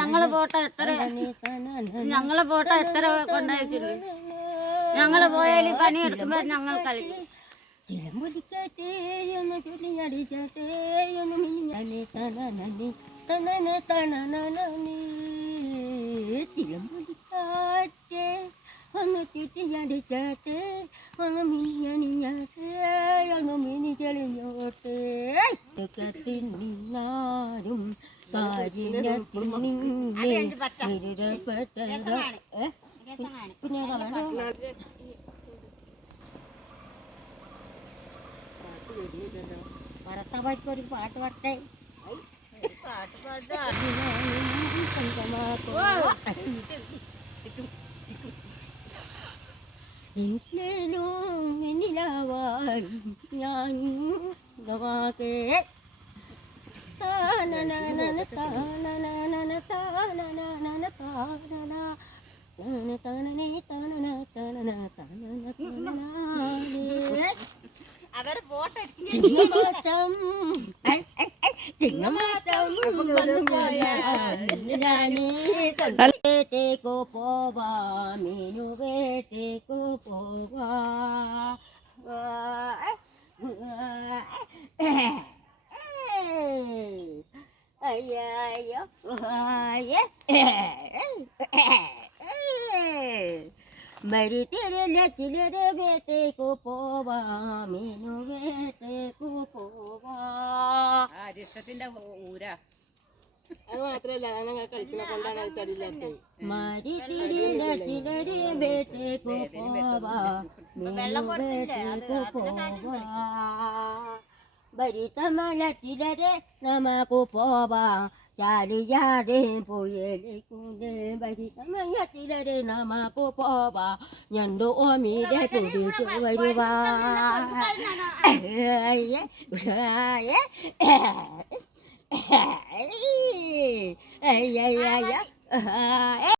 ഞങ്ങളെ ഫോട്ടോ എത്ര കൊണ്ടുപോയിട്ടില്ല. ഞങ്ങള് പോയാലും പണിയെടുക്കുമ്പോ ഞങ്ങൾ കളിക്കും. ചിലമ്പൊലിക്കാറ്റേ ഒന്ന് ചുള്ളിയടിച്ചാട്ടേ ഒന്ന് മിനിഞ്ഞാനേ തനനേ തനന തനനേ ചിലമ്പൊലിക്കാറ്റേ ഒന്ന് ചുറ്റിയടിച്ചാട്ടേ ഒന്ന് മിനിഞ്ഞാട്ടേ ഒന്ന് മിനി ചെളിഞ്ഞോട്ടേ തിന്നാരും കാര്യത്തിൽ നിന്നെ ഇരുപെട്ടത് പിന്നെ ഭർത്താവായിട്ടൊരു പാട്ട് പാട്ടെ. എന്നിലാവായി ഞാൻ ഗവാകെ താനന താനന താനന താനന താനനെ താനന താനന താനന അവരെ ഫോട്ടോ വേട്ടേക്കോ പോവാ മീനു വേട്ടേക്കോ പോവാ അയ്യോ മരി തിരല ചിലരെ വേട്ടേക്കു പോവാ മീനു വേട്ടേക്കു പോവാ. ഇഷ്ടത്തിന്റെ ഊര അത് മാത്രല്ല കളിക്കുന്ന കൊണ്ടാണ് അത് തടിയില്ലാത്തത്. മരി തിരല ചിലരെ വേട്ടേക്കു പോവാ മീനു വേട്ടേക്കു പോവാ. ഭരിതമല ചിലരെ നമക്കു പോവാ ചാലിയാതെ പോയലിക്കൂടെ. ഭരിതമല ചിലരെ നമക്കു പോവാ ഞണ്ടു ഓമീടെ കുടിച്ചു വരുവാ.